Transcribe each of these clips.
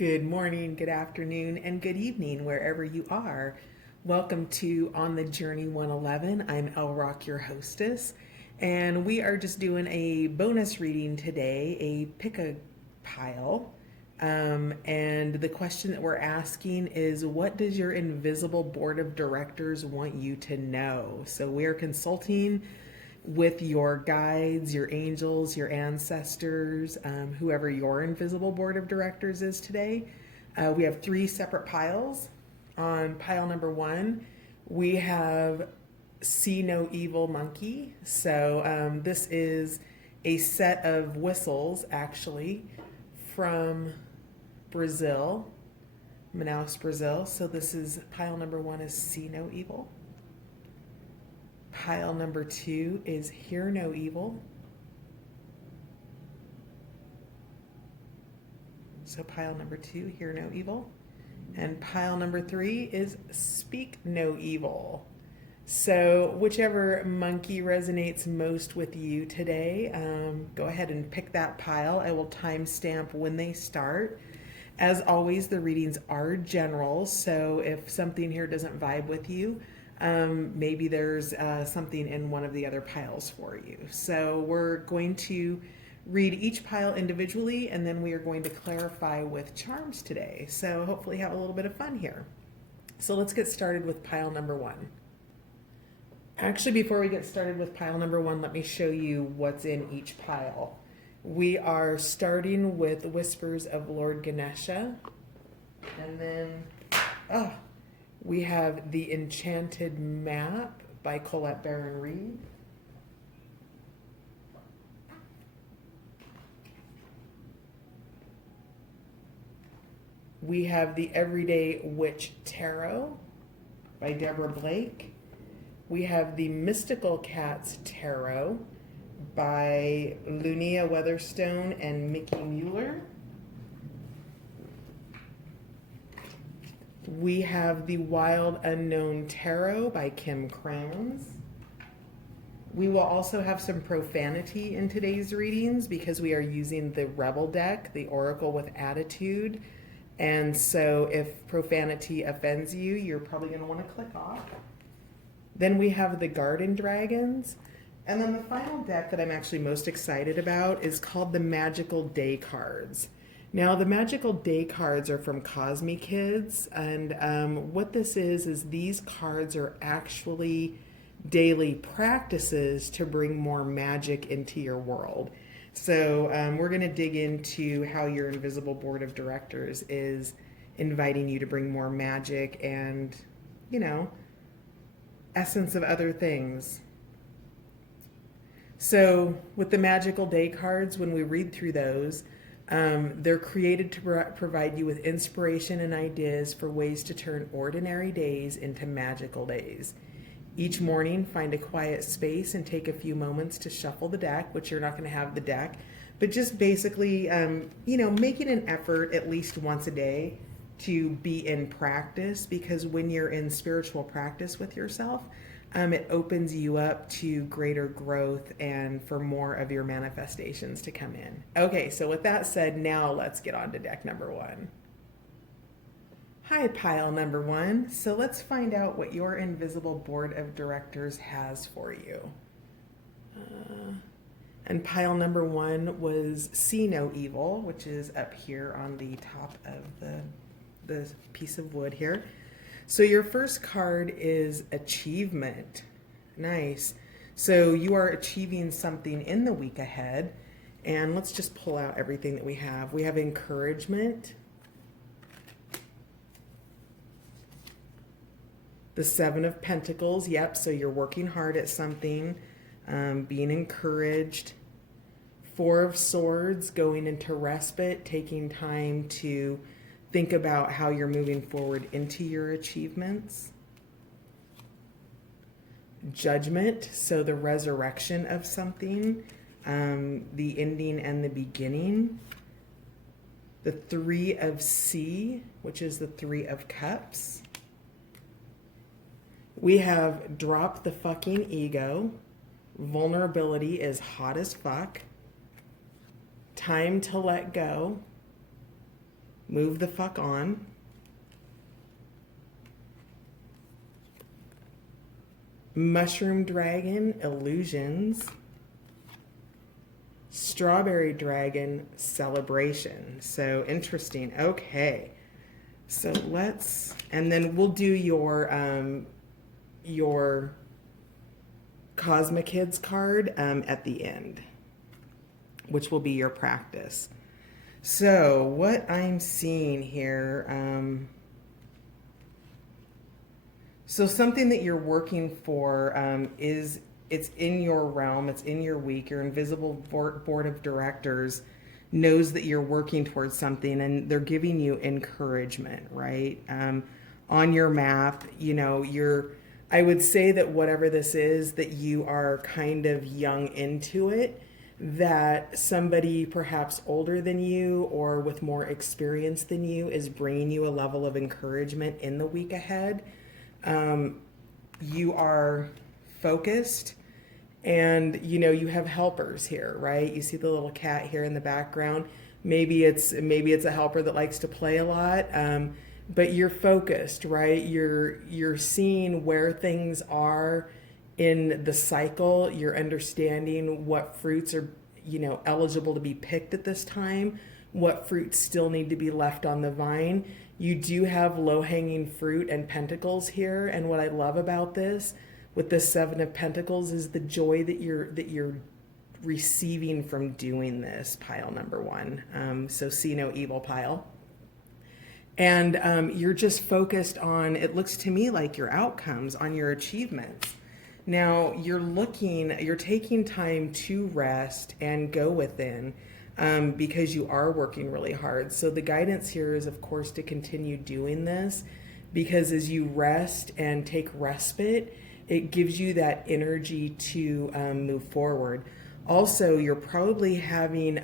Good morning, good afternoon, and good evening, wherever you are. Welcome to On the Journey 111. I'm El Rock, your hostess, and we are just doing a bonus reading today, a pick a pile. And the question that we're asking is, what does your invisible board of directors want you to know? So we are consulting with your guides, your angels, your ancestors, whoever your invisible board of directors is today. We have three separate piles. On pile number one, we have See No Evil Monkey. So this is a set of whistles, actually, from Brazil, Manaus, Brazil. So this is pile number one is See No Evil. Pile number two is Hear No Evil. So pile number two, Hear No Evil. And pile number three is Speak No Evil. So whichever monkey resonates most with you today, go ahead and pick that pile. I will timestamp when they start. As always, the readings are general, so if something here doesn't vibe with you, maybe there's something in one of the other piles for you. So we're going to read each pile individually, and then we are going to clarify with charms today. So hopefully have a little bit of fun here. So let's get started with pile number one. Actually, before we get started with pile number one, let me show you what's in each pile. We are starting with Whispers of Lord Ganesha, and then we have The Enchanted Map by Colette Baron Reed. We have The Everyday Witch Tarot by Deborah Blake. We have The Mystical Cats Tarot by Lunia Weatherstone and Mickey Mueller. We have The Wild Unknown Tarot by Kim Crowns. We will also have some profanity in today's readings because we are using the Rebel deck, the Oracle with Attitude. And so if profanity offends you, you're probably going to want to click off. Then we have the Garden Dragons. And then the final deck that I'm actually most excited about is called the Magical Day Cards. Now, the Magical Day Cards are from Cosme Kids, and what this is these cards are actually daily practices to bring more magic into your world. So we're going to dig into how your invisible board of directors is inviting you to bring more magic and, essence of other things. So with the Magical Day Cards, when we read through those, they're created to provide you with inspiration and ideas for ways to turn ordinary days into magical days. Each morning, find a quiet space and take a few moments to shuffle the deck, which you're not going to have the deck, but just basically, making an effort at least once a day to be in practice, because when you're in spiritual practice with yourself, it opens you up to greater growth and for more of your manifestations to come in. Okay, so with that said, now let's get on to deck number one. Hi, pile number one. So let's find out what your invisible board of directors has for you. And pile number one was See No Evil, which is up here on the top of the piece of wood here. So your first card is Achievement. Nice. So you are achieving something in the week ahead. And let's just pull out everything that we have. We have Encouragement. The Seven of Pentacles. Yep, so you're working hard at something, being encouraged. Four of Swords, going into respite, taking time to think about how you're moving forward into your achievements. Judgment, so the resurrection of something, the ending and the beginning. The Three of Sea, which is the Three of Cups. We have Drop the Fucking Ego. Vulnerability is hot as fuck. Time to Let Go. Move the fuck on. Mushroom Dragon, Illusions. Strawberry Dragon, Celebration. So interesting. Okay. So let's, and then we'll do your Cosmic Kids card at the end, which will be your practice. So what I'm seeing here, so something that you're working for is, it's in your realm, it's in your week. Your invisible board of directors knows that you're working towards something, and they're giving you encouragement, right? On your map, you know, I would say that whatever this is, that you are kind of young into it, that somebody perhaps older than you or with more experience than you is bringing you a level of encouragement in the week ahead. You are focused, and you have helpers here, right? You see the little cat here in the background. Maybe it's a helper that likes to play a lot, but you're focused, right? You're seeing where things are in the cycle. You're understanding what fruits are eligible to be picked at this time, what fruits still need to be left on the vine. You do have low-hanging fruit and pentacles here, and what I love about this with the Seven of Pentacles is the joy that you're receiving from doing this, pile number one. So see no evil, pile. And you're just focused on, it looks to me like, your outcomes, on your achievements. Now you're taking time to rest and go within, because you are working really hard. So the guidance here is, of course, to continue doing this, because as you rest and take respite, it gives you that energy to move forward. Also, you're probably having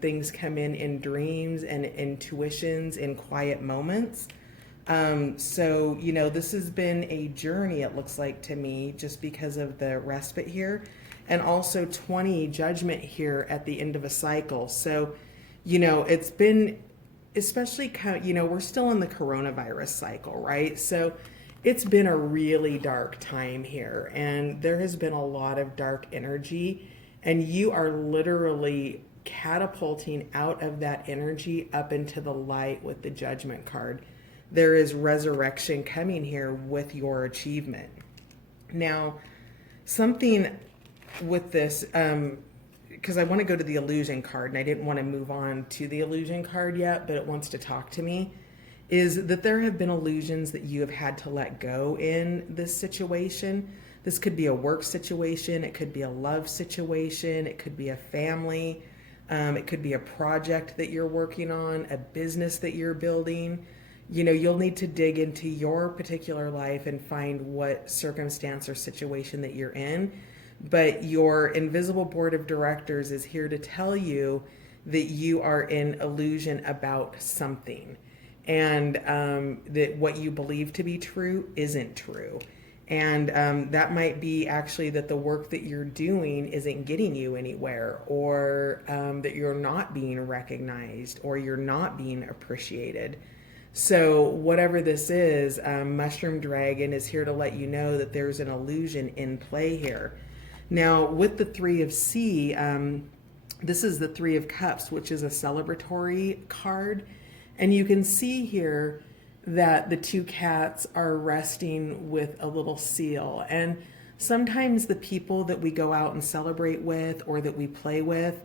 things come in dreams and intuitions in quiet moments. So, this has been a journey, it looks like to me, just because of the respite here. And also 20 judgment here at the end of a cycle. So, it's been, especially, we're still in the coronavirus cycle, right? So it's been a really dark time here, and there has been a lot of dark energy, and you are literally catapulting out of that energy up into the light with the Judgment card. There is resurrection coming here with your achievement. Now, something with this, because I want to go to the illusion card, and I didn't want to move on to the illusion card yet, but it wants to talk to me, is that there have been illusions that you have had to let go in this situation. This could be a work situation, it could be a love situation, it could be a family, it could be a project that you're working on, a business that you're building. You'll need to dig into your particular life and find what circumstance or situation that you're in. But your invisible board of directors is here to tell you that you are in illusion about something, and that what you believe to be true isn't true. And that might be actually that the work that you're doing isn't getting you anywhere, or that you're not being recognized, or you're not being appreciated. So whatever this is, Mushroom Dragon is here to let you know that there's an illusion in play here. Now, with the Three of C, this is the Three of Cups, which is a celebratory card. And you can see here that the two cats are resting with a little seal. And sometimes the people that we go out and celebrate with, or that we play with,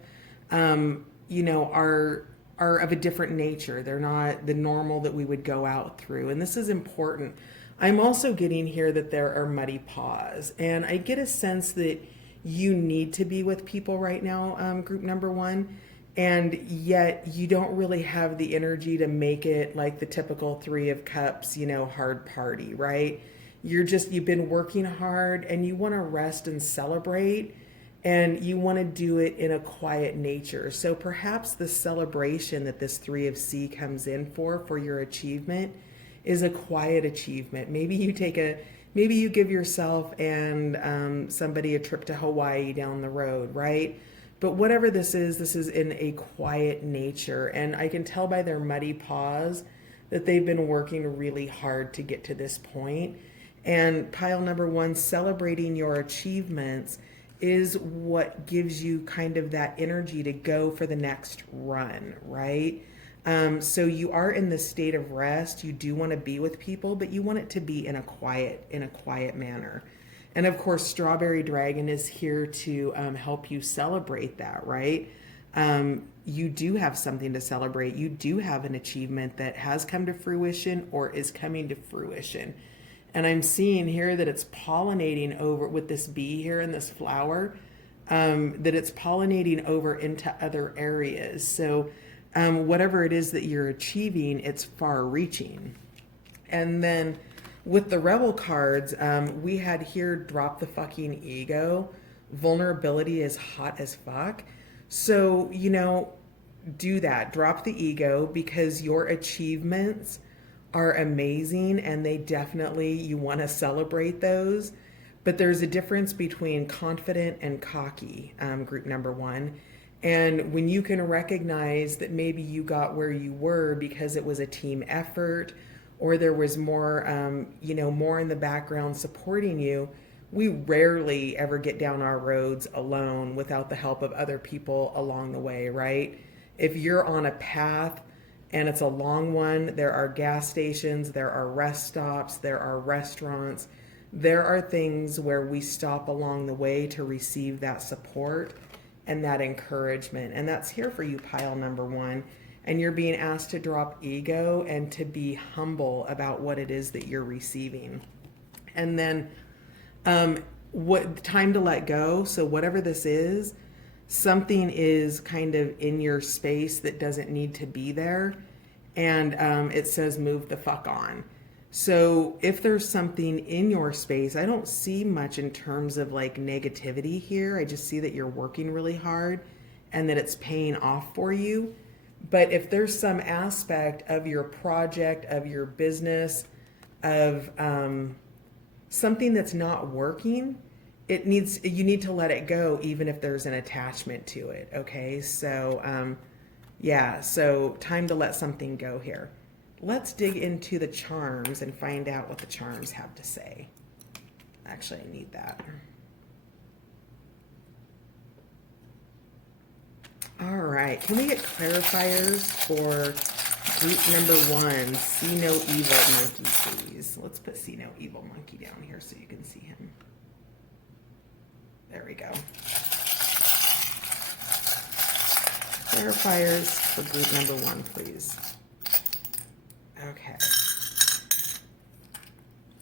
are of a different nature. They're not the normal that we would go out through. And this is important. I'm also getting here that there are muddy paws. And I get a sense that you need to be with people right now, group number one. And yet you don't really have the energy to make it like the typical Three of Cups, hard party, right? You've been working hard, and you want to rest and celebrate, and you want to do it in a quiet nature. So perhaps the celebration that this Three of C comes in for your achievement is a quiet achievement. Maybe you give yourself and somebody a trip to Hawaii down the road, right? But whatever this is in a quiet nature. And I can tell by their muddy paws that they've been working really hard to get to this point. And pile number one, celebrating your achievements is what gives you kind of that energy to go for the next run, right? So you are in this state of rest. You do want to be with people, but you want it to be in a quiet manner. And of course, Strawberry Dragon is here to help you celebrate that, right? You do have something to celebrate. You do have an achievement that has come to fruition or is coming to fruition. And I'm seeing here that it's pollinating over with this bee here and this flower, that it's pollinating over into other areas. So whatever it is that you're achieving, it's far reaching. And then with the Rebel cards, we had here drop the fucking ego. Vulnerability is hot as fuck. So, do that. Drop the ego, because your achievements are amazing and you want to celebrate those. But there's a difference between confident and cocky, group number one. And when you can recognize that maybe you got where you were because it was a team effort, or there was more, more in the background supporting you. We rarely ever get down our roads alone without the help of other people along the way, right? If you're on a path and it's a long one, there are gas stations, there are rest stops, there are restaurants, there are things where we stop along the way to receive that support and that encouragement. And that's here for you, pile number one. And you're being asked to drop ego and to be humble about what it is that you're receiving. And then what time to let go. So whatever this is, something is kind of in your space that doesn't need to be there. And it says move the fuck on. So if there's something in your space, I don't see much in terms of like negativity here. I just see that you're working really hard and that it's paying off for you. But if there's some aspect of your project, of your business, of something that's not working, you need to let it go, even if there's an attachment to it. Okay, so so time to let something go here. Let's dig into the charms and find out what the charms have to say. Actually, I need that. All right, can we get clarifiers for group number one? See no evil monkey, please. Let's put see no evil monkey down here so you can see him. There we go. Clarifiers for group number one, please. Okay.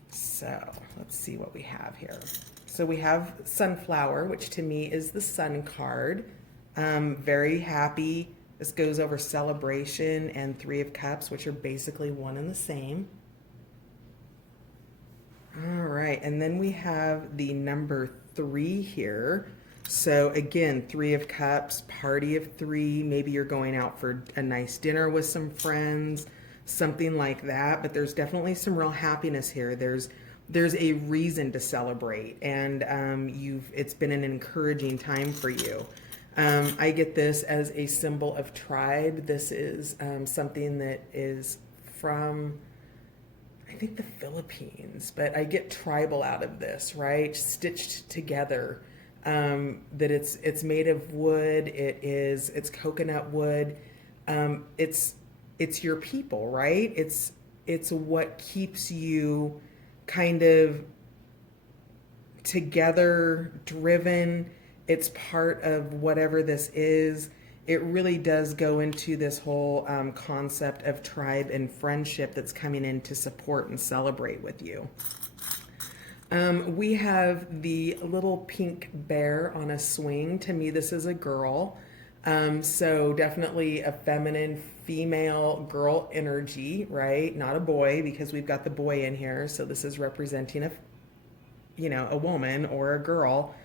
So let's see what we have here. So we have Sunflower, which to me is the Sun card. Very happy. This goes over celebration and Three of Cups, which are basically one and the same. All right, and then we have the number 3 here. So again, Three of Cups, party of 3. Maybe you're going out for a nice dinner with some friends, something like that. But there's definitely some real happiness here. There's a reason to celebrate, and it's been an encouraging time for you. I get this as a symbol of tribe. This is something that is from, I think, the Philippines, but I get tribal out of this, right? Stitched together. That it's made of wood. It's coconut wood. It's your people, right? It's what keeps you kind of together, driven. It's part of whatever this is. It really does go into this whole concept of tribe and friendship that's coming in to support and celebrate with you. We have the little pink bear on a swing. To me, this is a girl. So definitely a feminine, female girl energy, right? Not a boy, because we've got the boy in here. So this is representing a woman or a girl.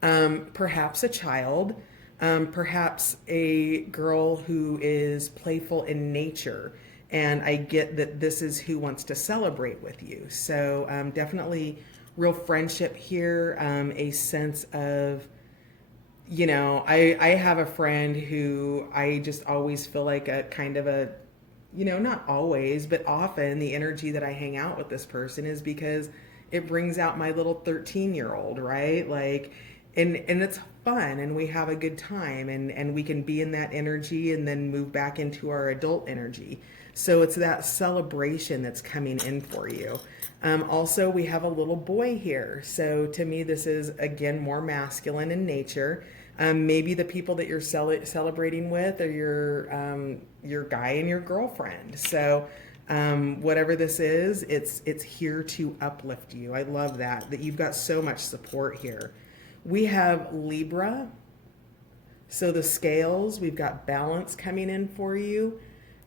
Perhaps a child, perhaps a girl who is playful in nature. And I get that this is who wants to celebrate with you. So definitely real friendship here, a sense of you know, I have a friend who I just always feel like a kind of a, you know, not always, but often the energy that I hang out with this person is because it brings out my little 13-year-old, right? Like, and it's fun and we have a good time and we can be in that energy and then move back into our adult energy. So it's that celebration that's coming in for you. Also, we have a little boy here. So to me, this is again more masculine in nature. Maybe the people that you're celebrating with are your guy and your girlfriend. So whatever this is, it's here to uplift you. I love that you've got so much support here. We have Libra. So the scales, we've got balance coming in for you,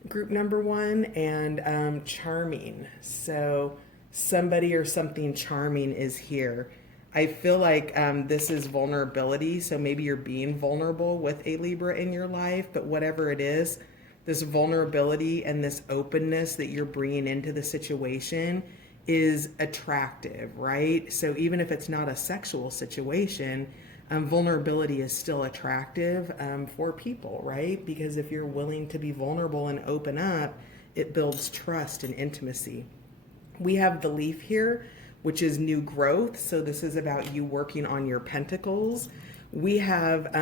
group number one, and charming. So somebody or something charming is here. I feel like this is vulnerability. So maybe you're being vulnerable with a Libra in your life, but whatever it is, this vulnerability and this openness that you're bringing into the situation is attractive, right? So even if it's not a sexual situation, vulnerability is still attractive for people, right? Because if you're willing to be vulnerable and open up, it builds trust and intimacy. We have the leaf here, which is new growth. So this is about you working on your pentacles. We have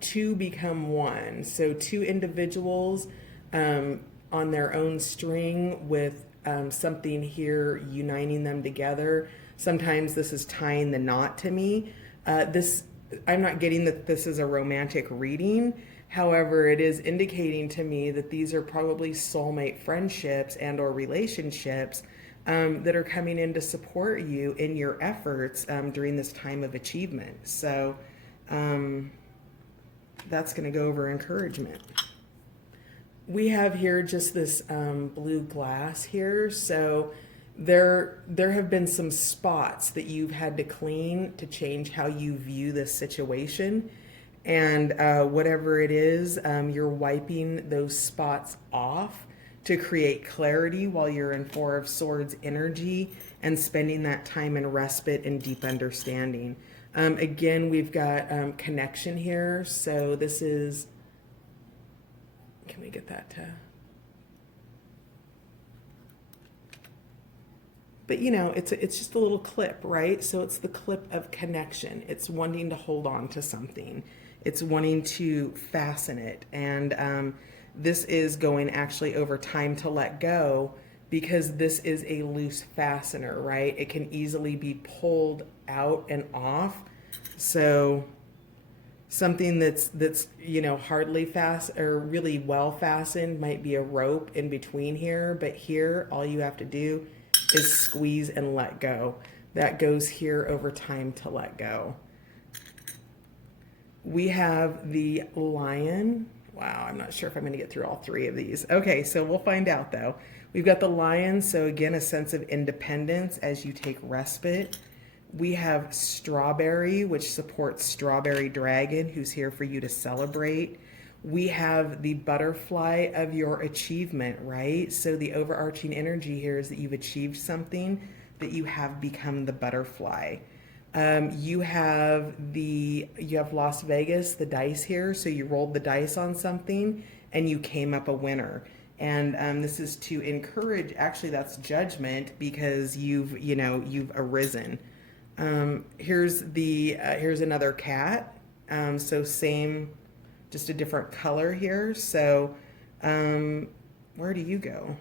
two become one. So two individuals on their own string with something here uniting them together. Sometimes this is tying the knot to me. I'm not getting that this is a romantic reading. However, it is indicating to me that these are probably soulmate friendships and or relationships that are coming in to support you in your efforts during this time of achievement. So that's going to go over encouragement. We have here just this blue glass here. So there have been some spots that you've had to clean to change how you view this situation. And whatever it is, you're wiping those spots off to create clarity while you're in Four of Swords energy and spending that time in respite and deep understanding. Again, we've got connection here. So this is, can we get that to, but you know, it's just a little clip, right? So it's the clip of connection. It's wanting to hold on to something. It's wanting to fasten it. And this is going actually over time to let go because this is a loose fastener, right? It can easily be pulled out and off. So something that's you know, hardly fast or really well fastened might be a rope in between here, but here all you have to do is squeeze and let go. That goes here over time to let go. We have the lion. Wow, I'm not sure if I'm going to get through all three of these. Okay, so we'll find out though. We've got the lion, so again, a sense of independence as you take respite. We have strawberry, which supports strawberry dragon, who's here for you to celebrate. We have the butterfly of your achievement, right? So the overarching energy here is that you've achieved something, that you have become the butterfly. You have Las Vegas, the dice here. So you rolled the dice on something and you came up a winner. And this is to encourage, actually that's judgment because you've arisen. Here's another cat. So same, just a different color here. So where do you go?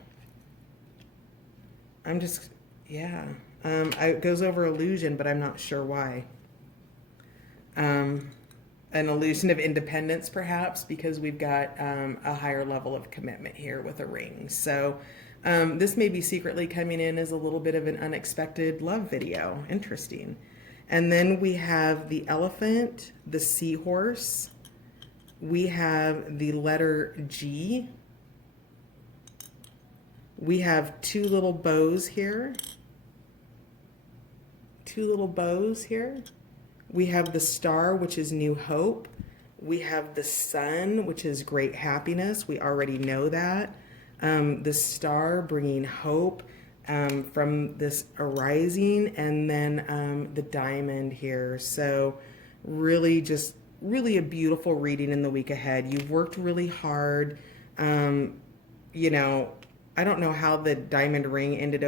It goes over illusion, but I'm not sure why. An illusion of independence, perhaps, because we've got a higher level of commitment here with a ring. So this may be secretly coming in as a little bit of an unexpected love video. Interesting. And then we have the elephant, the seahorse. We have the letter G. We have two little bows here. We have the star, which is new hope. We have the sun, which is great happiness. We already know that. The star bringing hope from this arising, and then the diamond here. So really just really a beautiful reading in the week ahead. You've worked really hard. You know, I don't know how the diamond ring ended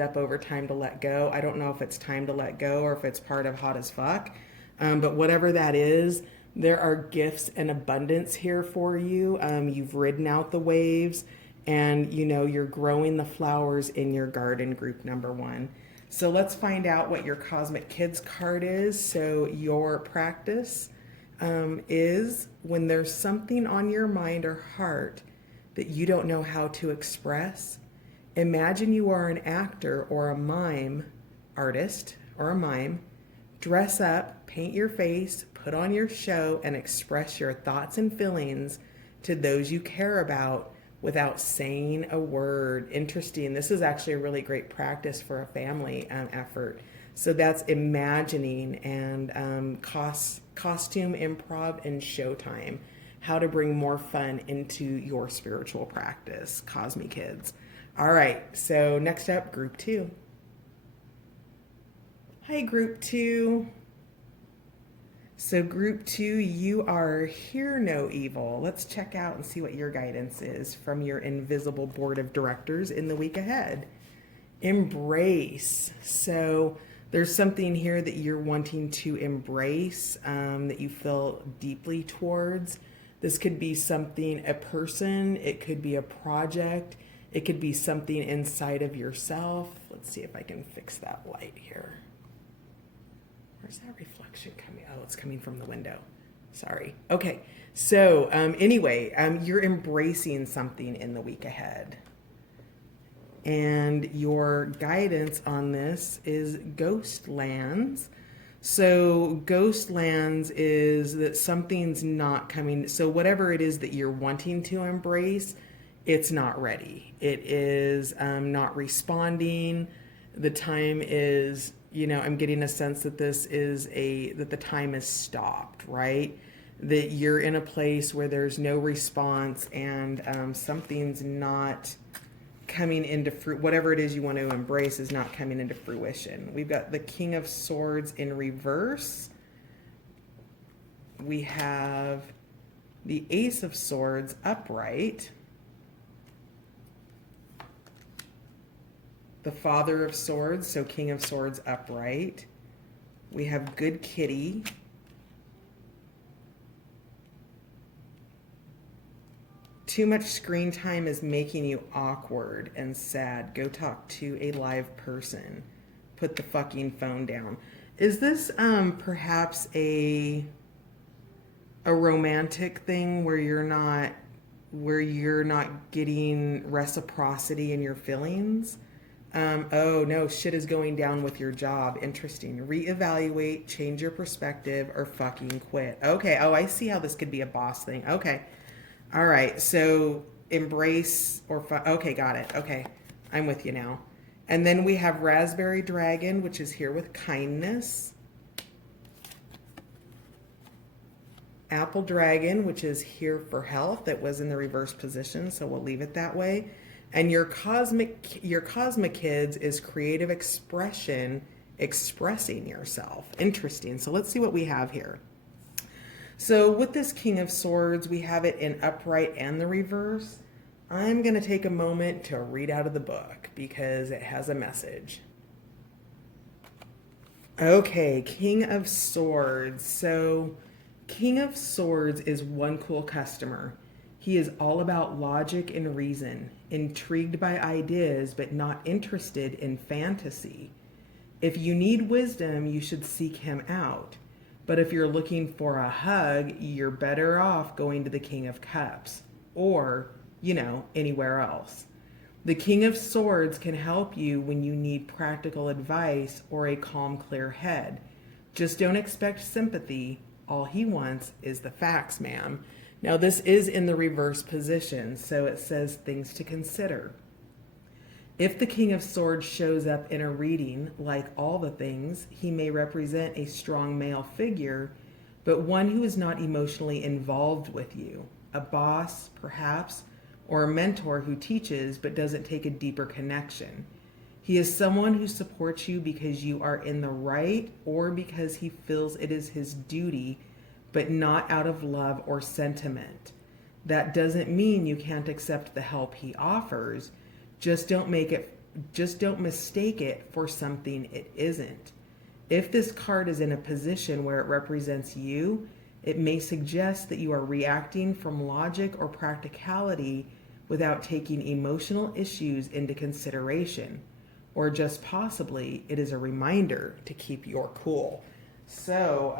up over time to let go. I don't know if it's time to let go or if it's part of hot as fuck. But whatever that is, there are gifts and abundance here for you. You've ridden out the waves, and you know you're growing the flowers in your garden, group number 1. So let's find out what your Cosmic Kids card is. So your practice is when there's something on your mind or heart that you don't know how to express, imagine you are an actor or a mime artist or a mime. Dress up, paint your face, put on your show, and express your thoughts and feelings to those you care about without saying a word. Interesting. This is actually a really great practice for a family effort. So that's imagining and costume improv and showtime. How to bring more fun into your spiritual practice, Cosmic Kids. All right, so next up, group 2. Hi, group 2. So group 2, you are Hear No Evil. Let's check out and see what your guidance is from your invisible board of directors in the week ahead. Embrace. So there's something here that you're wanting to embrace, that you feel deeply towards. This could be something, a person, it could be a project, it could be something inside of yourself. Let's see if I can fix that light here. Where's that reflection coming? Oh, it's coming from the window. Sorry. Okay. So anyway, you're embracing something in the week ahead. And your guidance on this is ghost lands. So ghost lands is that something's not coming. So whatever it is that you're wanting to embrace, it's not ready. It is not responding. The time is, you know, I'm getting a sense that that the time is stopped, right? That you're in a place where there's no response and something's not coming into fruit. Whatever it is you want to embrace is not coming into fruition. We've got the King of Swords in reverse. We have the Ace of Swords upright. The Father of Swords, so King of Swords upright. We have Good Kitty. Too much screen time is making you awkward and sad. Go talk to a live person. Put the fucking phone down. Is this perhaps a romantic thing where you're not getting reciprocity in your feelings? Oh no, shit is going down with your job. Interesting. Reevaluate, change your perspective, or fucking quit. Okay. Oh, I see how this could be a boss thing. Okay. All right. So embrace or okay, got it. Okay. I'm with you now. And then we have Raspberry Dragon, which is here with kindness. Apple Dragon, which is here for health. It was in the reverse position, so we'll leave it that way. And your Cosmic Kids is creative expression, expressing yourself. Interesting. So let's see what we have here. So with this King of Swords, we have it in upright and the reverse. I'm going to take a moment to read out of the book because it has a message. Okay, King of Swords. So King of Swords is one cool customer. He is all about logic and reason, intrigued by ideas, but not interested in fantasy. If you need wisdom, you should seek him out. But if you're looking for a hug, you're better off going to the King of Cups or, anywhere else. The King of Swords can help you when you need practical advice or a calm, clear head. Just don't expect sympathy. All he wants is the facts, ma'am. Now, this is in the reverse position, so it says things to consider. If the King of Swords shows up in a reading, like all the things, he may represent a strong male figure, but one who is not emotionally involved with you. A boss, perhaps, or a mentor who teaches but doesn't take a deeper connection. He is someone who supports you because you are in the right or because he feels it is his duty, but not out of love or sentiment. That doesn't mean you can't accept the help he offers. Just don't mistake it for something it isn't. If this card is in a position where it represents you, it may suggest that you are reacting from logic or practicality without taking emotional issues into consideration. Or just possibly, it is a reminder to keep your cool. So,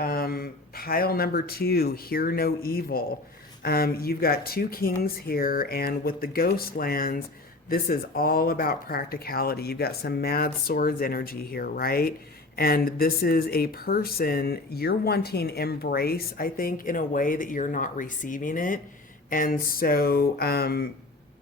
pile number 2, hear no evil. You've got 2 kings here, and with the ghost lands, this is all about practicality. You've got some mad swords energy here, right? And this is a person you're wanting embrace, I think, in a way that you're not receiving it. And so,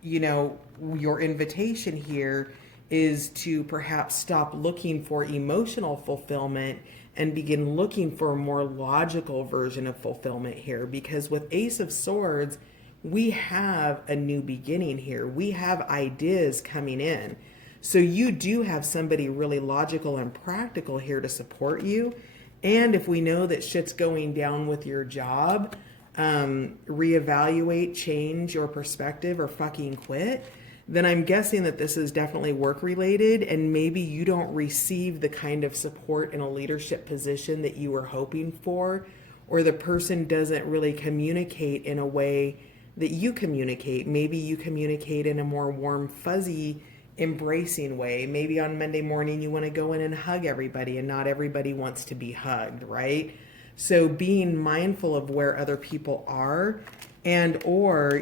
your invitation here is to perhaps stop looking for emotional fulfillment and begin looking for a more logical version of fulfillment here. Because with Ace of Swords, we have a new beginning here. We have ideas coming in. So you do have somebody really logical and practical here to support you. And if we know that shit's going down with your job, reevaluate, change your perspective, or fucking quit, then I'm guessing that this is definitely work related, and maybe you don't receive the kind of support in a leadership position that you were hoping for, or the person doesn't really communicate in a way that you communicate. Maybe you communicate in a more warm, fuzzy, embracing way. Maybe on Monday morning you want to go in and hug everybody, and not everybody wants to be hugged, right? So being mindful of where other people are, and or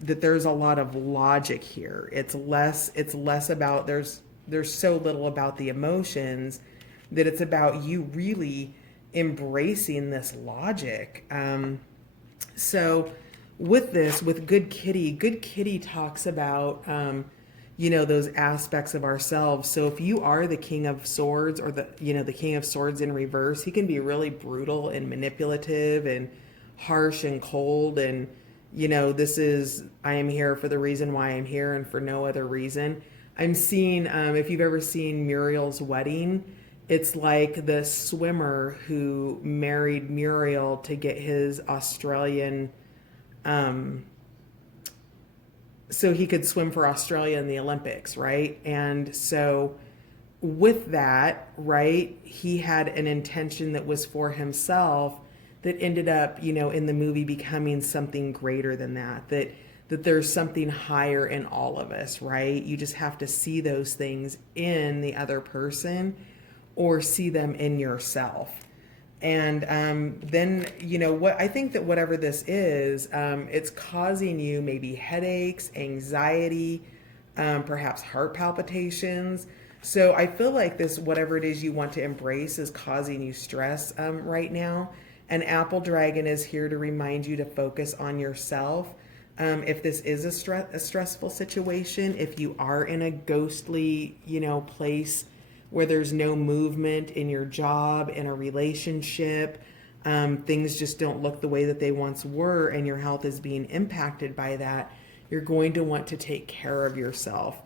that there's a lot of logic here. It's less about there's so little about the emotions, that it's about you really embracing this logic. So with this, with Good Kitty talks about those aspects of ourselves. So if you are the King of Swords, or the King of Swords in reverse, he can be really brutal and manipulative and harsh and cold, and this is, I am here for the reason why I'm here and for no other reason. I'm seeing, if you've ever seen Muriel's Wedding, it's like the swimmer who married Muriel to get his Australian, so he could swim for Australia in the Olympics, right? And so with that, right, he had an intention that was for himself, that ended up, in the movie becoming something greater than that, that there's something higher in all of us, right? You just have to see those things in the other person, or see them in yourself. And then, what I think that whatever this is, it's causing you maybe headaches, anxiety, perhaps heart palpitations. So I feel like this, whatever it is you want to embrace, is causing you stress right now. And Apple Dragon is here to remind you to focus on yourself. If this is a stressful situation, if you are in a ghostly, place where there's no movement in your job, in a relationship, things just don't look the way that they once were, and your health is being impacted by that, you're going to want to take care of yourself.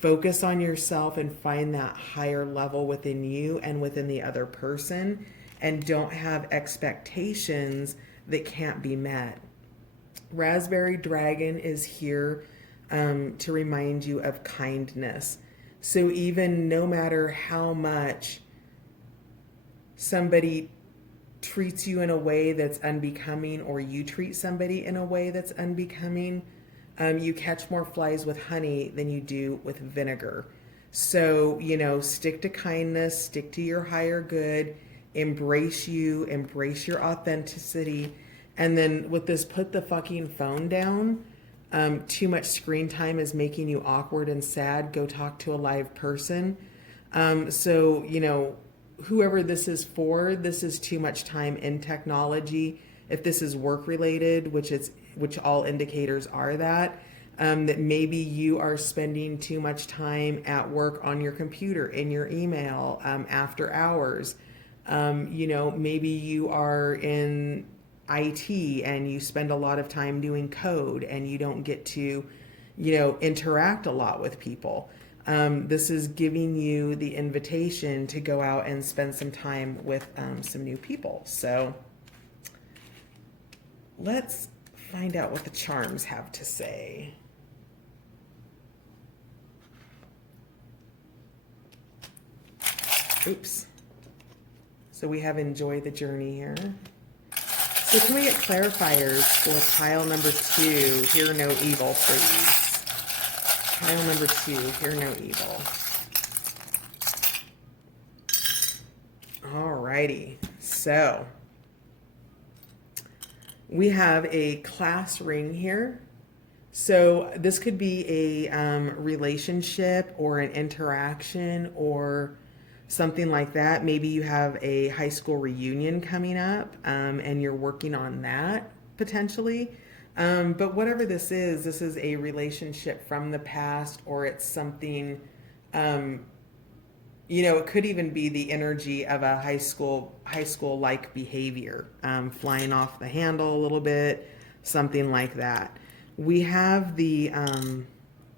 Focus on yourself and find that higher level within you and within the other person, and don't have expectations that can't be met. Raspberry Dragon is here to remind you of kindness. So even no matter how much somebody treats you in a way that's unbecoming, or you treat somebody in a way that's unbecoming, you catch more flies with honey than you do with vinegar. So, stick to kindness, stick to your higher good, embrace you, embrace your authenticity. And then with this, put the fucking phone down. Too much screen time is making you awkward and sad. Go talk to a live person. So, whoever this is for, this is too much time in technology. If this is work related, which all indicators are that maybe you are spending too much time at work on your computer, in your email, after hours. Maybe you are in IT and you spend a lot of time doing code, and you don't get to, interact a lot with people. This is giving you the invitation to go out and spend some time with some new people. So let's find out what the charms have to say. Oops. So we have enjoy the journey here. So can we get clarifiers for pile number 2, hear no evil, please? Pile number 2, hear no evil. Alrighty, so we have a class ring here. So this could be a relationship or an interaction or something like that. Maybe you have a high school reunion coming up and you're working on that potentially. But whatever this is a relationship from the past, or it's something, it could even be the energy of a high school like behavior, flying off the handle a little bit, something like that. We have the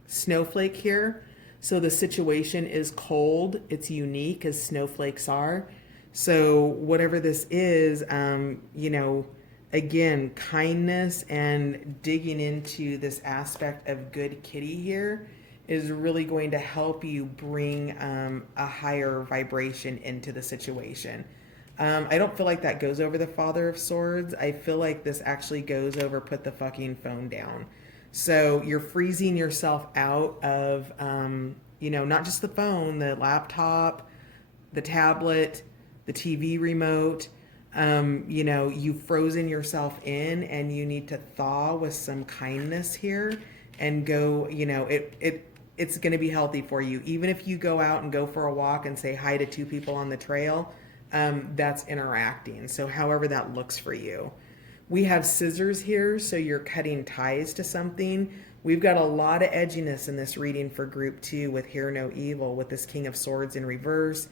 snowflake here. So the situation is cold. It's unique, as snowflakes are. So whatever this is, again, kindness and digging into this aspect of good kitty here is really going to help you bring a higher vibration into the situation. I don't feel like that goes over the Father of Swords. I feel like this actually goes over put the fucking phone down. So you're freezing yourself out of, not just the phone, the laptop, the tablet, the TV remote. You've frozen yourself in, and you need to thaw with some kindness here and go, it's going to be healthy for you. Even if you go out and go for a walk and say hi to 2 people on the trail, that's interacting. So however that looks for you. We have scissors here, so you're cutting ties to something. We've got a lot of edginess in this reading for group 2 with Hear No Evil, with this King of Swords in reverse.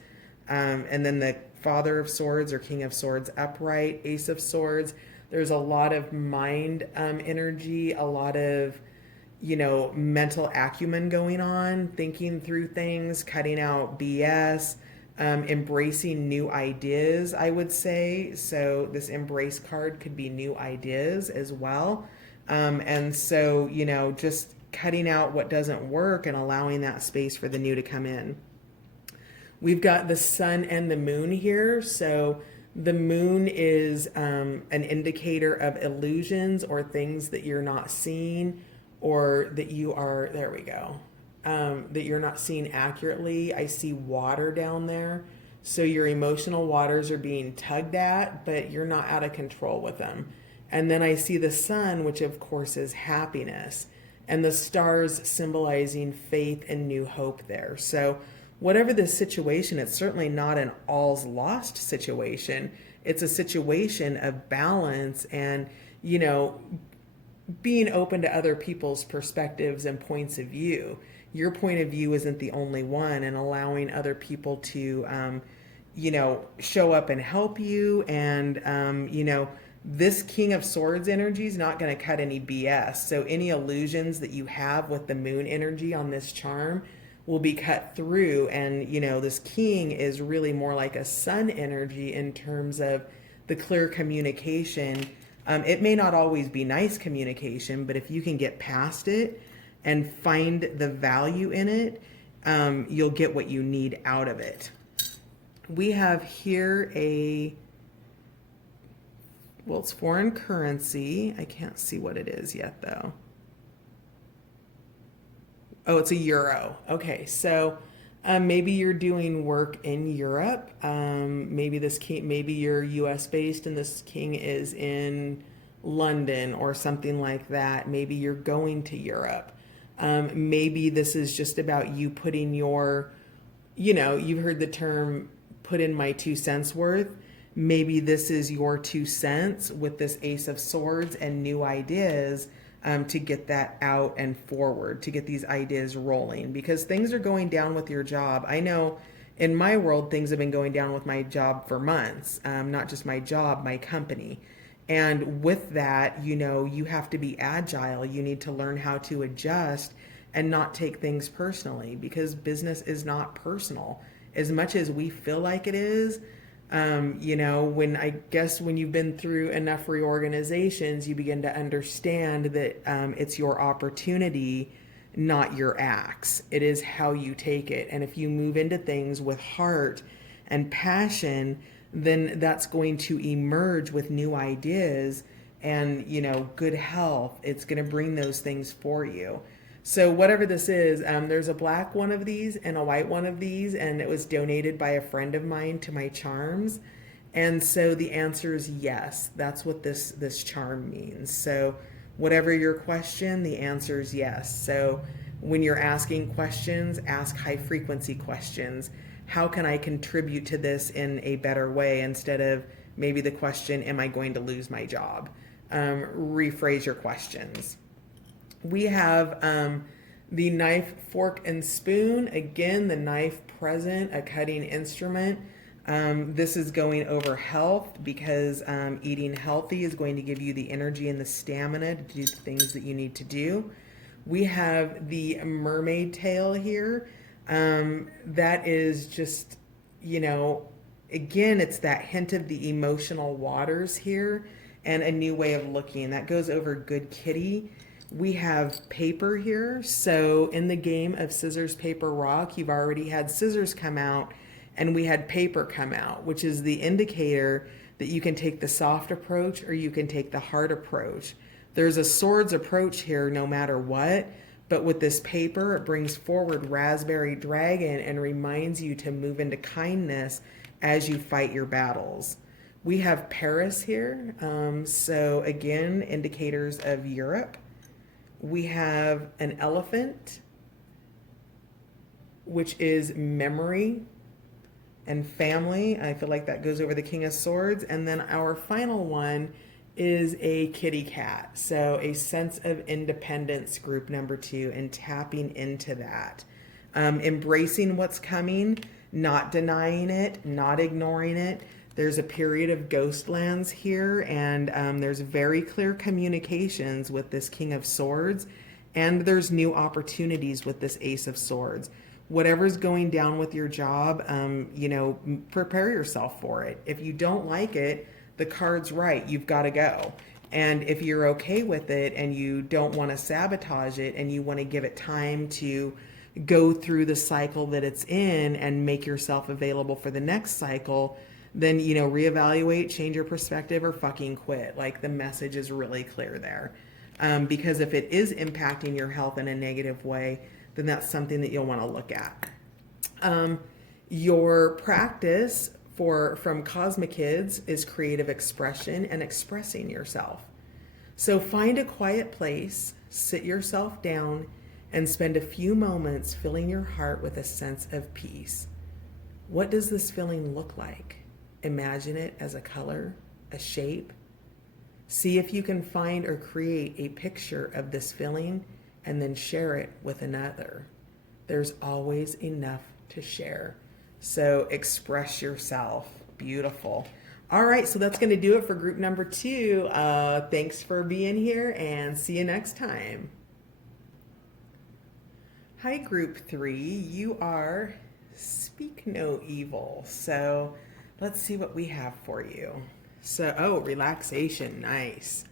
And then the Father of Swords or King of Swords upright, Ace of Swords. There's a lot of mind energy, a lot of, mental acumen going on, thinking through things, cutting out BS. Embracing new ideas, I would say. So this embrace card could be new ideas as well. And so, just cutting out what doesn't work and allowing that space for the new to come in. We've got the sun and the moon here. So the moon is an indicator of illusions or things that you're not seeing, or that you are, there we go. That you're not seeing accurately. I see water down there. So your emotional waters are being tugged at, but you're not out of control with them. And then I see the sun, which of course is happiness, and the stars symbolizing faith and new hope there. So whatever the situation, it's certainly not an all's lost situation. It's a situation of balance and, being open to other people's perspectives and points of view. Your point of view isn't the only one, and allowing other people to, show up and help you. And, this King of Swords energy is not going to cut any BS. So any illusions that you have with the moon energy on this charm will be cut through. And, this King is really more like a sun energy in terms of the clear communication. It may not always be nice communication, but if you can get past it and find the value in it, you'll get what you need out of it. We have here it's foreign currency. I can't see what it is yet though. Oh, it's a euro. Okay, so maybe you're doing work in Europe. Maybe you're US based and this king is in London or something like that. Maybe you're going to Europe. Maybe this is just about you putting your, you've heard the term put in my 2 cents worth. Maybe this is your 2 cents with this Ace of Swords and new ideas to get that out and forward, to get these ideas rolling, because things are going down with your job. I know in my world, things have been going down with my job for months, not just my job, my company. And with that, you have to be agile. You need to learn how to adjust and not take things personally, because business is not personal. As much as we feel like it is, When you've been through enough reorganizations, you begin to understand that it's your opportunity, not your acts. It is how you take it. And if you move into things with heart and passion, then that's going to emerge with new ideas and, good health. It's going to bring those things for you. So whatever this is, there's a black one of these and a white one of these, and it was donated by a friend of mine to my charms. And so the answer is yes. That's what this charm means. So whatever your question, the answer is yes. So when you're asking questions, ask high frequency questions. How can I contribute to this in a better way, instead of maybe the question, am I going to lose my job? Rephrase your questions. We have the knife, fork, and spoon. Again, the knife present, a cutting instrument. This is going over health, because eating healthy is going to give you the energy and the stamina to do the things that you need to do. We have the mermaid tail here. That is just, again, it's that hint of the emotional waters here and a new way of looking. That goes over good kitty. We have paper here. So in the game of scissors, paper, rock, you've already had scissors come out and we had paper come out, which is the indicator that you can take the soft approach or you can take the hard approach. There's a swords approach here no matter what, but with this paper, it brings forward raspberry dragon and reminds you to move into kindness as you fight your battles. We have Paris here. So again, indicators of Europe. We have an elephant, which is memory and family. I feel like that goes over the King of Swords. And then our final one is a kitty cat. So a sense of independence, group number 2, and tapping into that. Embracing what's coming, not denying it, not ignoring it. There's a period of ghostlands here, and there's very clear communications with this King of Swords, and there's new opportunities with this Ace of Swords. Whatever's going down with your job, prepare yourself for it. If you don't like it, the card's right, you've got to go. And if you're okay with it and you don't want to sabotage it and you want to give it time to go through the cycle that it's in and make yourself available for the next cycle, then, reevaluate, change your perspective, or fucking quit. Like, the message is really clear there. Because if it is impacting your health in a negative way, then that's something that you'll want to look at. Your practice from Cosmic Kids is creative expression and expressing yourself. So find a quiet place, sit yourself down, and spend a few moments filling your heart with a sense of peace. What does this feeling look like? Imagine it as a color, a shape. See if you can find or create a picture of this feeling and then share it with another. There's always enough to share. So express yourself. Beautiful. All right, so that's going to do it for group number 2. Thanks for being here, and see you next time. Hi, group 3. You are Speak No Evil. So let's see what we have for you. So, relaxation. Nice.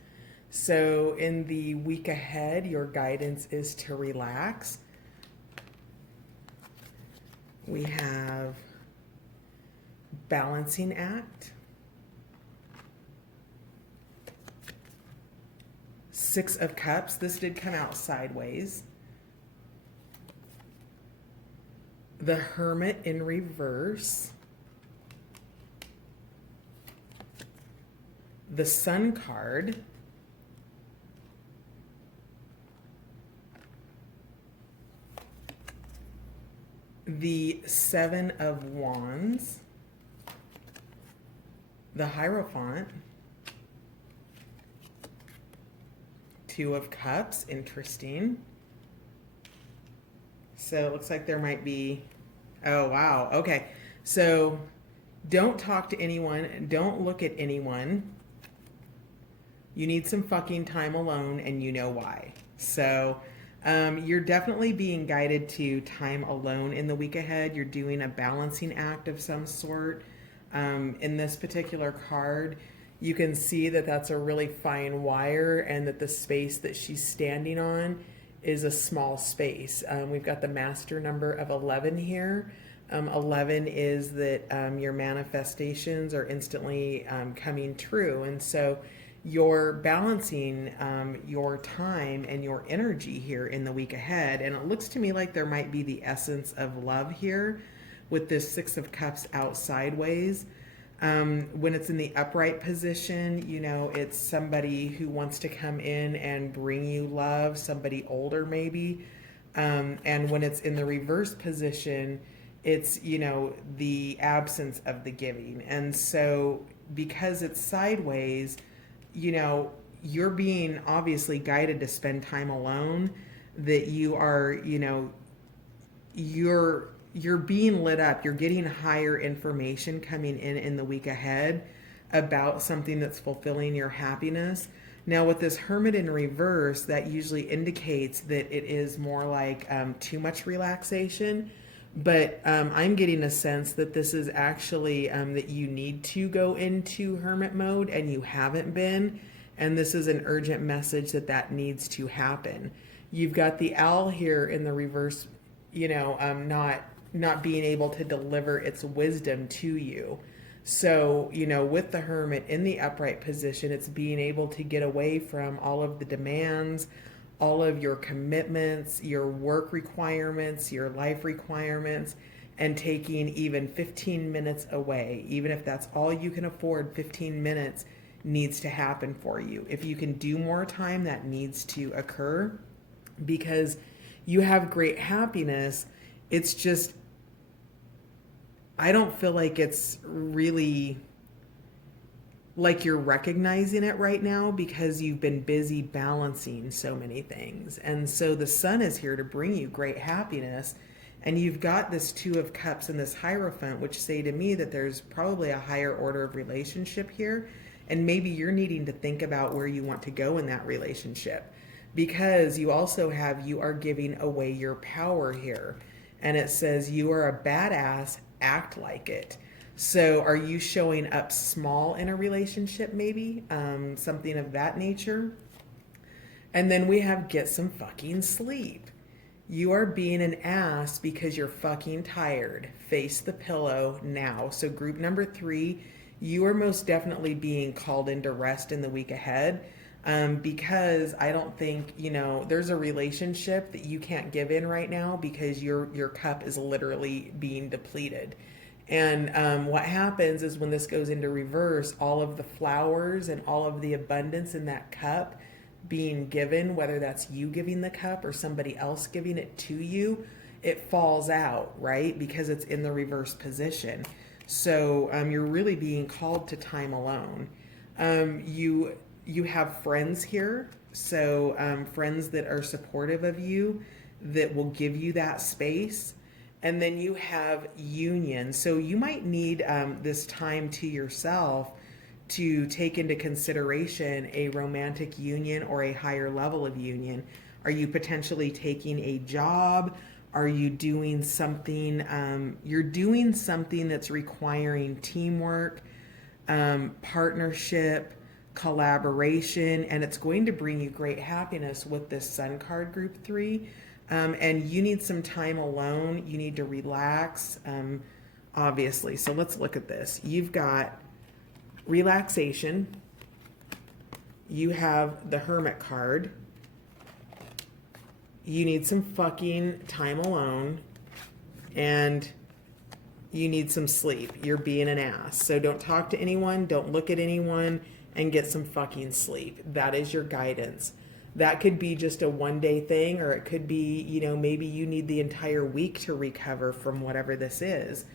So in the week ahead, your guidance is to relax. We have balancing act. 6 of Cups. This did come out sideways. The Hermit in reverse. The Sun card. The 7 of Wands. The Hierophant. 2 of Cups. Interesting. So it looks like there might be, oh wow, okay. So don't talk to anyone, don't look at anyone. You need some fucking time alone, and you know why. So you're definitely being guided to time alone in the week ahead. You're doing a balancing act of some sort. In this particular card, you can see that that's a really fine wire and that the space that she's standing on is a small space. We've got the master number of 11 here. 11 is that your manifestations are instantly coming true. And so you're balancing your time and your energy here in the week ahead. And it looks to me like there might be the essence of love here with this Six of Cups out sideways. When it's in the upright position, you know, it's somebody who wants to come in and bring you love, somebody older maybe. And when it's in the reverse position, it's, you know, the absence of the giving. And so because it's sideways, you know, you're being obviously guided to spend time alone, that you are, you know, you're being lit up. You're getting higher information coming in the week ahead about something that's fulfilling your happiness. Now with this Hermit in reverse, that usually indicates that it is more like too much relaxation. But I'm getting a sense that this is actually that you need to go into hermit mode and you haven't been. And this is an urgent message that that needs to happen. You've got the owl here in the reverse, you know, not being able to deliver its wisdom to you. So, you know, with the hermit in the upright position, it's being able to get away from all of the demands, all of your commitments, your work requirements, your life requirements, and taking even 15 minutes away. Even if that's all you can afford, 15 minutes needs to happen for you. If you can do more time, that needs to occur because you have great happiness. It's just, I don't feel like it's really like you're recognizing it right now because you've been busy balancing so many things. And so the sun is here to bring you great happiness. And you've got this Two of Cups and this Hierophant, which say to me that there's probably a higher order of relationship here. And maybe you're needing to think about where you want to go in that relationship. Because you also have, you are giving away your power here. And it says you are a badass, act like it. So are you showing up small in a relationship maybe? Something of that nature. And then we have get some fucking sleep. You are being an ass because you're fucking tired. Face the pillow now. So group number 3, you are most definitely being called into rest in the week ahead. Because I don't think, you know, there's a relationship that you can't give in right now because your cup is literally being depleted. And what happens is when this goes into reverse, all of the flowers and all of the abundance in that cup being given, whether that's you giving the cup or somebody else giving it to you, it falls out, right? Because it's in the reverse position. So you're really being called to time alone. You have friends here, so friends that are supportive of you, that will give you that space. And then you have union. So you might need this time to yourself to take into consideration a romantic union or a higher level of union. Are you potentially taking a job? Are you doing something? You're doing something that's requiring teamwork, partnership, collaboration, and it's going to bring you great happiness with this Sun card, group 3. And you need some time alone. You need to relax, obviously. So let's look at this. You've got relaxation. You have the Hermit card. You need some fucking time alone. And you need some sleep. You're being an ass. So don't talk to anyone. Don't look at anyone. And get some fucking sleep. That is your guidance. That could be just a one-day thing, or it could be, you know, maybe you need the entire week to recover from whatever this is.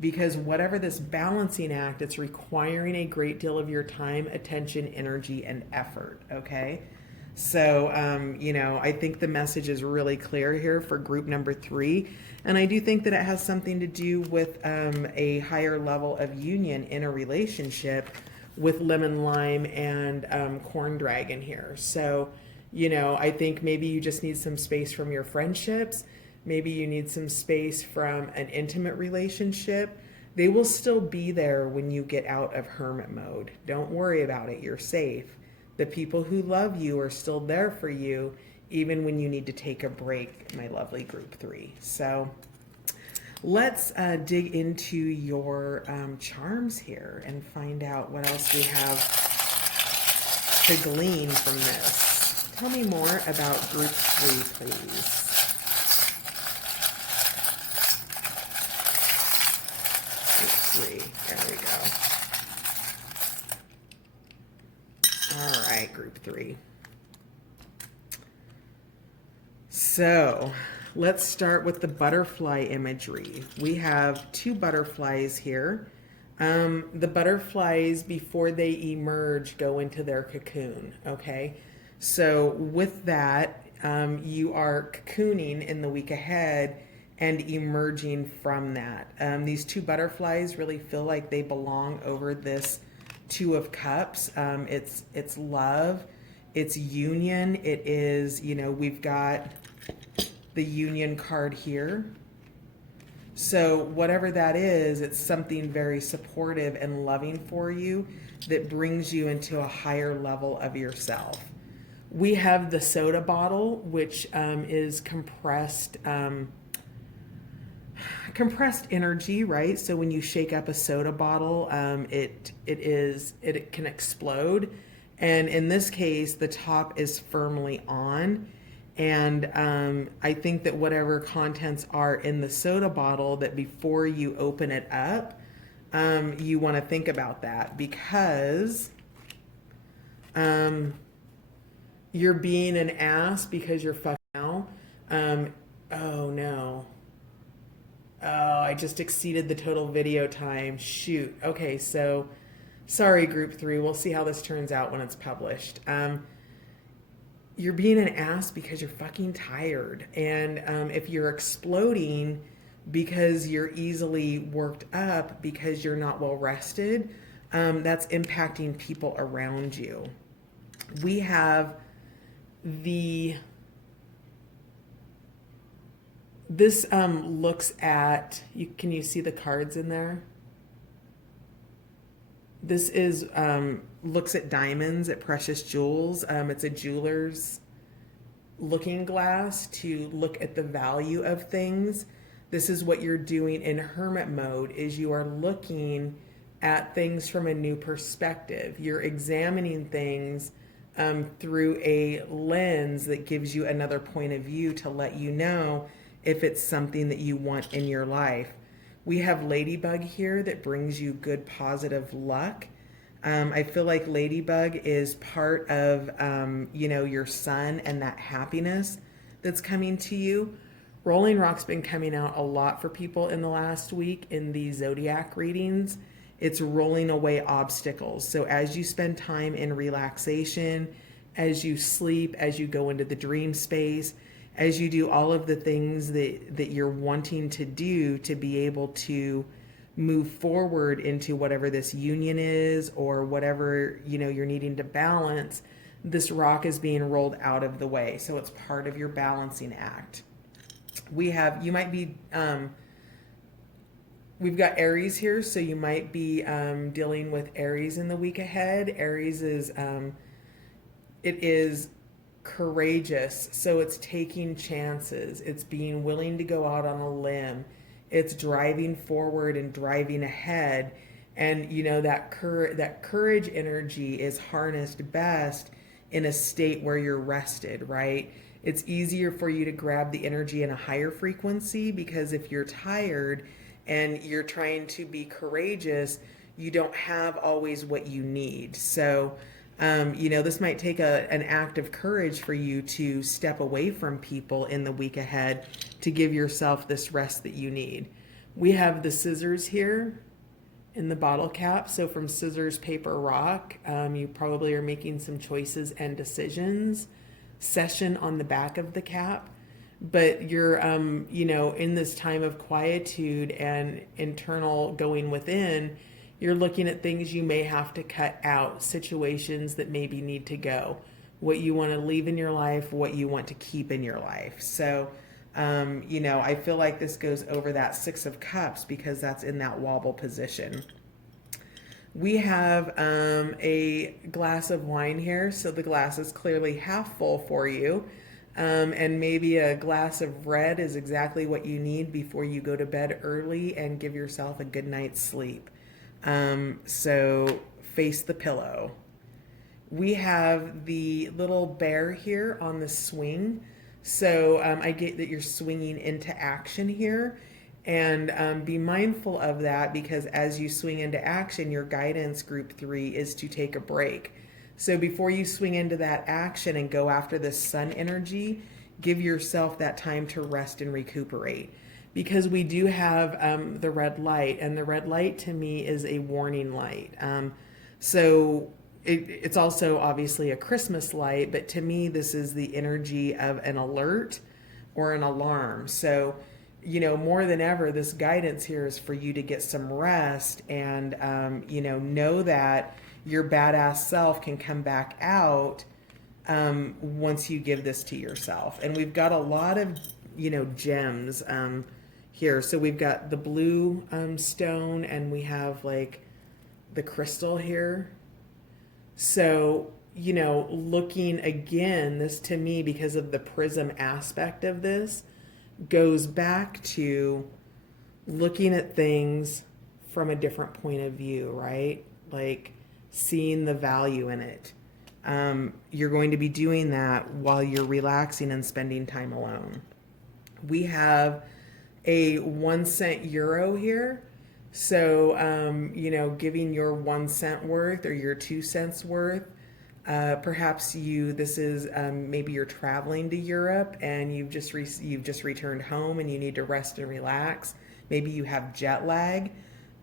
Because whatever this balancing act, it's requiring a great deal of your time, attention, energy, and effort, okay? So, you know, I think the message is really clear here for group number 3. And I do think that it has something to do with a higher level of union in a relationship with lemon lime and corn dragon here. So, you know, I think maybe you just need some space from your friendships. Maybe you need some space from an intimate relationship. They will still be there when you get out of hermit mode. Don't worry about it. You're safe. The people who love you are still there for you, even when you need to take a break, my lovely group 3. So let's dig into your charms here and find out what else we have to glean from this. Tell me more about group 3, please. Group 3, there we go. All right, group 3. So let's start with the butterfly imagery. We have 2 butterflies here. The butterflies, before they emerge, go into their cocoon, okay? So with that, you are cocooning in the week ahead and emerging from that. These 2 butterflies really feel like they belong over this 2 of Cups. It's love, it's union, it is, we've got the union card here. So whatever that is, it's something very supportive and loving for you that brings you into a higher level of yourself. We have the soda bottle, which is compressed energy, right? So when you shake up a soda bottle, it can explode. And in this case, the top is firmly on. And I think that whatever contents are in the soda bottle, that before you open it up, you want to think about that, because you're being an ass because you're fucking now. Oh no. Oh, I just exceeded the total video time. Shoot. Okay, so sorry, group 3. We'll see how this turns out when it's published. You're being an ass because you're fucking tired. And if you're exploding because you're easily worked up because you're not well rested, that's impacting people around you. We have this looks at, can you see the cards in there? This is looks at diamonds, at precious jewels. It's a jeweler's looking glass to look at the value of things. This is what you're doing in hermit mode, is you are looking at things from a new perspective. You're examining things through a lens that gives you another point of view to let you know if it's something that you want in your life. We have Ladybug here that brings you good positive luck. I feel like Ladybug is part of, your sun and that happiness that's coming to you. Rolling Rock's been coming out a lot for people in the last week in the zodiac readings. It's rolling away obstacles. So as you spend time in relaxation, as you sleep, as you go into the dream space, as you do all of the things that you're wanting to do to be able to move forward into whatever this union is, or whatever you're needing to balance, this rock is being rolled out of the way. So it's part of your balancing act. We've got Aries here, so you might be dealing with Aries in the week ahead. Aries is it is courageous, so it's taking chances, it's being willing to go out on a limb, it's driving forward and driving ahead. And that courage energy is harnessed best in a state where you're rested, right? It's easier for you to grab the energy in a higher frequency, because if you're tired and you're trying to be courageous, you don't have always what you need. So this might take an act of courage for you to step away from people in the week ahead to give yourself this rest that you need. We have the scissors here in the bottle cap. So from scissors, paper, rock, you probably are making some choices and decisions. Session on the back of the cap. But you're, in this time of quietude and internal going within, you're looking at things you may have to cut out, situations that maybe need to go, what you want to leave in your life, what you want to keep in your life. So I feel like this goes over that Six of Cups because that's in that wobble position. We have a glass of wine here, so the glass is clearly half full for you. And maybe a glass of red is exactly what you need before you go to bed early and give yourself a good night's sleep. So face the pillow. We have the little bear here on the swing. So I get that you're swinging into action here. And be mindful of that because as you swing into action, your guidance group 3 is to take a break. So before you swing into that action and go after this sun energy, give yourself that time to rest and recuperate. Because we do have the red light, and the red light to me is a warning light. It's also obviously a Christmas light, but to me, this is the energy of an alert or an alarm. So, more than ever, this guidance here is for you to get some rest and, know that your badass self can come back out once you give this to yourself. And we've got a lot of, gems here. So we've got the blue stone and we have like the crystal here. So, looking again, this to me, because of the prism aspect of this, goes back to looking at things from a different point of view, right? Like seeing the value in it. You're going to be doing that while you're relaxing and spending time alone. We have a 1 cent euro here. So, giving your 1 cent worth or your 2 cents worth. Perhaps maybe you're traveling to Europe and you've just returned home and you need to rest and relax. Maybe you have jet lag.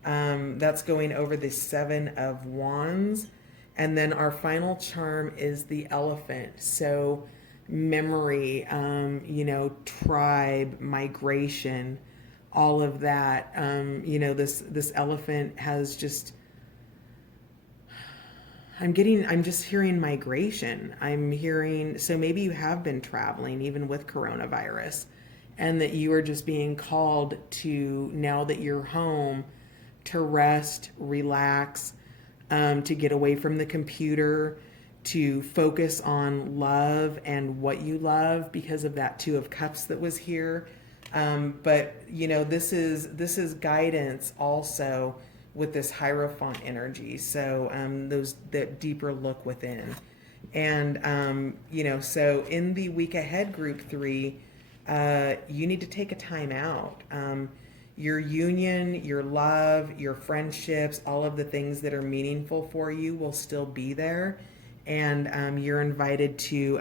That's going over the 7 of Wands. And then our final charm is the elephant. So memory, tribe, migration, all of that. This elephant has just, I'm just hearing migration. I'm hearing, so maybe you have been traveling even with coronavirus and that you are just being called to, now that you're home, to rest, relax, to get away from the computer, to focus on love and what you love because of that 2 of Cups that was here. But this is guidance also with this Hierophant energy. So that deeper look within. And, so in the week ahead group 3, you need to take a time out. Your union, your love, your friendships, all of the things that are meaningful for you will still be there. And you're invited to,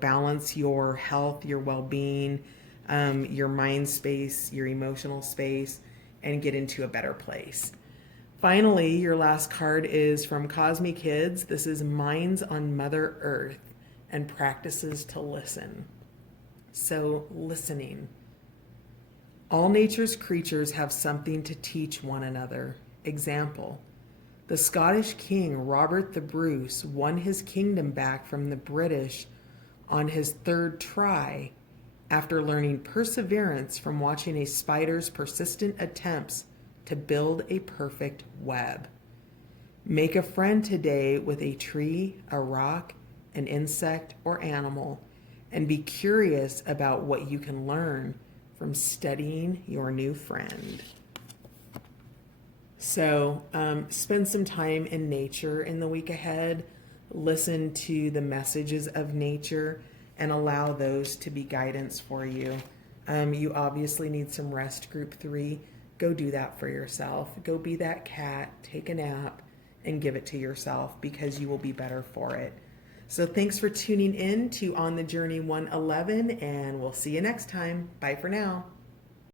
balance your health, your well-being, your mind space, your emotional space, and get into a better place. Finally, your last card is from Cosmic Kids. This is Minds on Mother Earth and Practices to Listen. So, listening. All nature's creatures have something to teach one another. Example, the Scottish king Robert the Bruce won his kingdom back from the British on his 3rd try after learning perseverance from watching a spider's persistent attempts to build a perfect web. Make a friend today with a tree, a rock, an insect, or animal, and be curious about what you can learn from studying your new friend. So spend some time in nature in the week ahead. Listen to the messages of nature and allow those to be guidance for you. You obviously need some rest, group 3. Go do that for yourself. Go be that cat, take a nap, and give it to yourself because you will be better for it. So thanks for tuning in to On the Journey 111, and we'll see you next time. Bye for now.